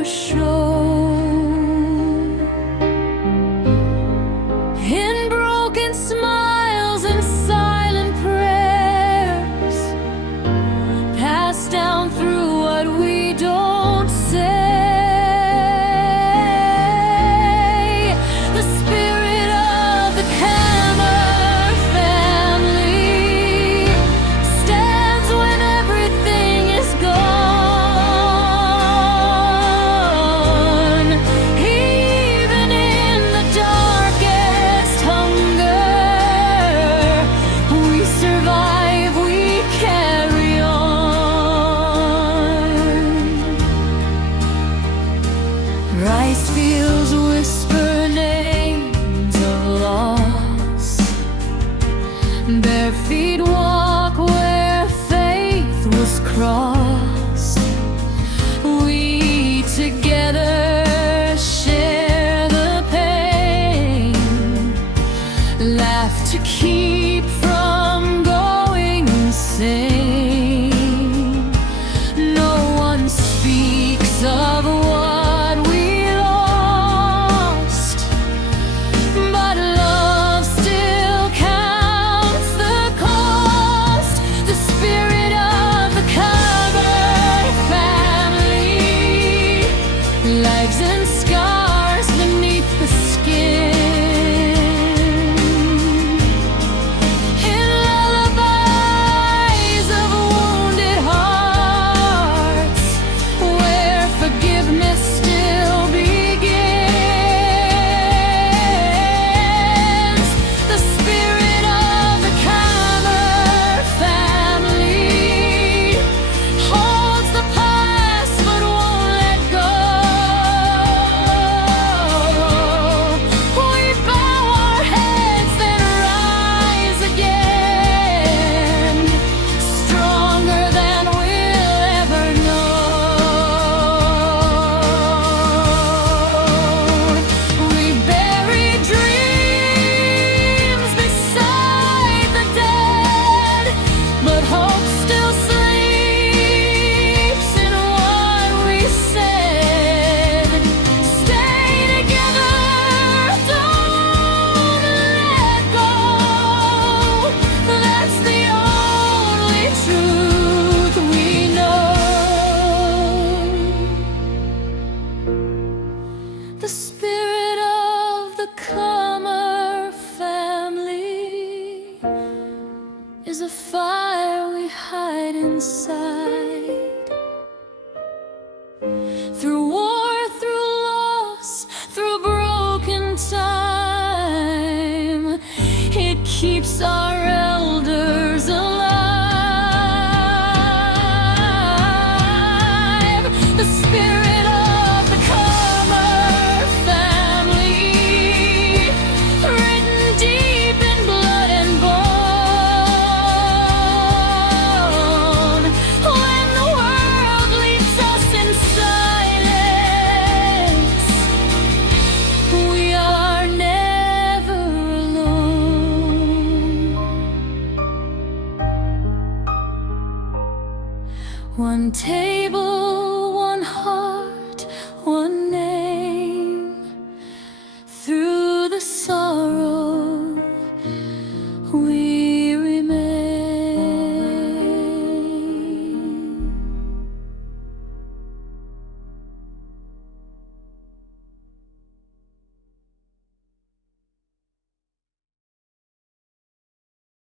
never shown. In broken smiles and silent prayers, passed down through what we don't say. The spirit of the Khmer family stands when everything is gone. Even in the darkest hunger, we survive, we carry on. Rice fields whisper names of loss. Bare feet walk where faith was crossed. We together share the pain, laugh to keep from going insane. No one speaks of what we lost, but love still counts the cost. The spirit of the Khmer family lives in scars beneath the skin, in lullabies of wounded hearts, where forgiveness still begins. The spirit of the Khmer family holds the past but won't let go. We bow our heads then rise again, stronger than we'll ever know. We bury dreams beside the dead, but hope still sleeps in what we said. Stay together, don't let go. That's the only truth we know. The spirit of the Khmer family is a fire we hide inside. Through war, through loss, through broken time, it keeps our elders alive. The spirit